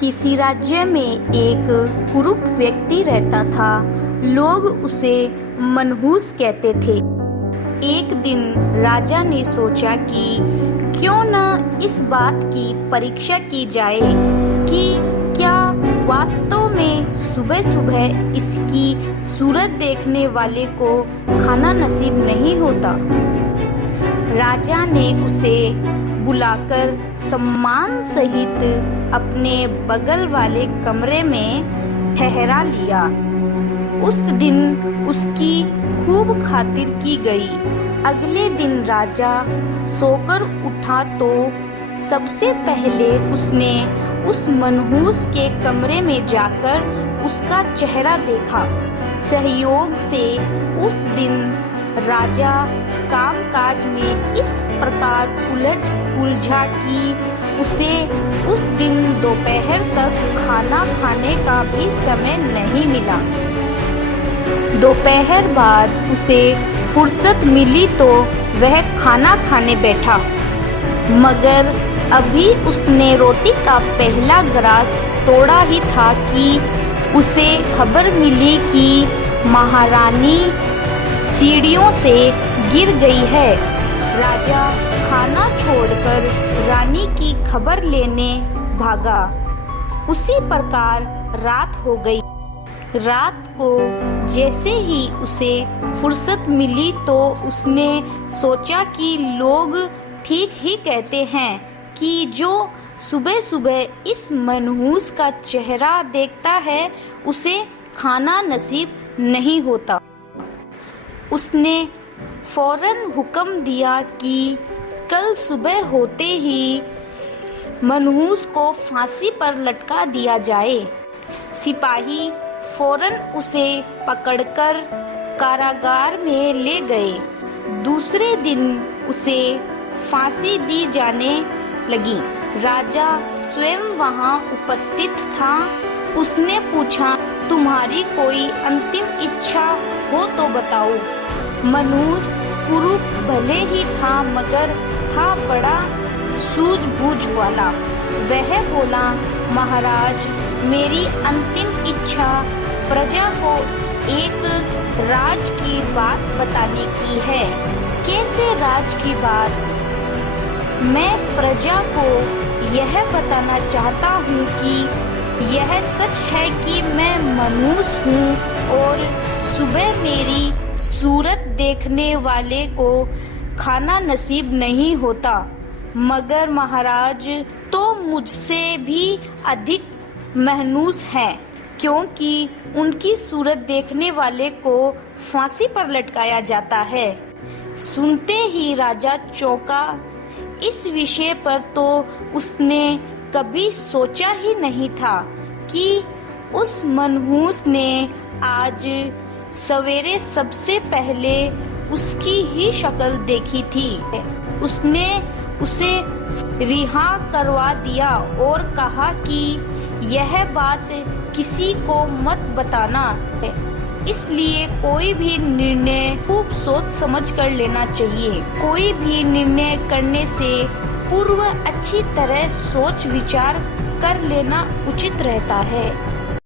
किसी राज्य में एक कुरूप व्यक्ति रहता था। लोग उसे मनहूस कहते थे। एक दिन राजा ने सोचा कि क्यों न इस बात की परीक्षा की जाए कि क्या वास्तव में सुबह सुबह इसकी सूरत देखने वाले को खाना नसीब नहीं होता। राजा ने उसे बुलाकर सम्मान सहित अपने बगल वाले कमरे में ठहरा लिया। उस दिन उसकी खूब खातिर की गई। अगले दिन राजा सोकर उठा तो सबसे पहले उसने उस मनहूस के कमरे में जाकर उसका चेहरा देखा। सहयोग से उस दिन राजा कामकाज में इस प्रकार उलझा कि उसे उस दिन दोपहर तक खाना खाने का भी समय नहीं मिला। दोपहर बाद उसे फुर्सत मिली तो वह खाना खाने बैठा, मगर अभी उसने रोटी का पहला ग्रास तोड़ा ही था कि उसे खबर मिली कि महारानी सीढ़ियों से गिर गई है। राजा खाना छोड़कर रानी की खबर लेने भागा। उसी प्रकार रात हो गई। रात को जैसे ही उसे फुर्सत मिली तो उसने सोचा कि लोग ठीक ही कहते हैं कि जो सुबह सुबह इस मनहूस का चेहरा देखता है उसे खाना नसीब नहीं होता। उसने फौरन हुक्म दिया कि कल सुबह होते ही मनहूस को फांसी पर लटका दिया जाए। सिपाही फौरन उसे पकड़कर कारागार में ले गए। दूसरे दिन उसे फांसी दी जाने लगी। राजा स्वयं वहां उपस्थित था। उसने पूछा, तुम्हारी कोई अंतिम इच्छा हो तो बताओ। मनहूस कुरूप भले ही था मगर था बड़ा सूझबूझ वाला। वह बोला, महाराज, मेरी अंतिम इच्छा प्रजा को एक राज की बात बताने की है। कैसे राज की बात? मैं प्रजा को यह बताना चाहता हूँ कि यह सच है कि मैं मनहूस हूँ और सुबह मेरी सूरत देखने वाले को खाना नसीब नहीं होता, मगर महाराज तो मुझसे भी अधिक मनहूस है, क्योंकि उनकी सूरत देखने वाले को फांसी पर लटकाया जाता है। सुनते ही राजा चौंका। इस विषय पर तो उसने कभी सोचा ही नहीं था कि उस मनहूस ने आज सवेरे सबसे पहले उसकी ही शक्ल देखी थी। उसने उसे रिहा करवा दिया और कहा कि यह बात किसी को मत बताना है। इसलिए कोई भी निर्णय खूब सोच समझ कर लेना चाहिए। कोई भी निर्णय करने से पूर्व अच्छी तरह सोच विचार कर लेना उचित रहता है।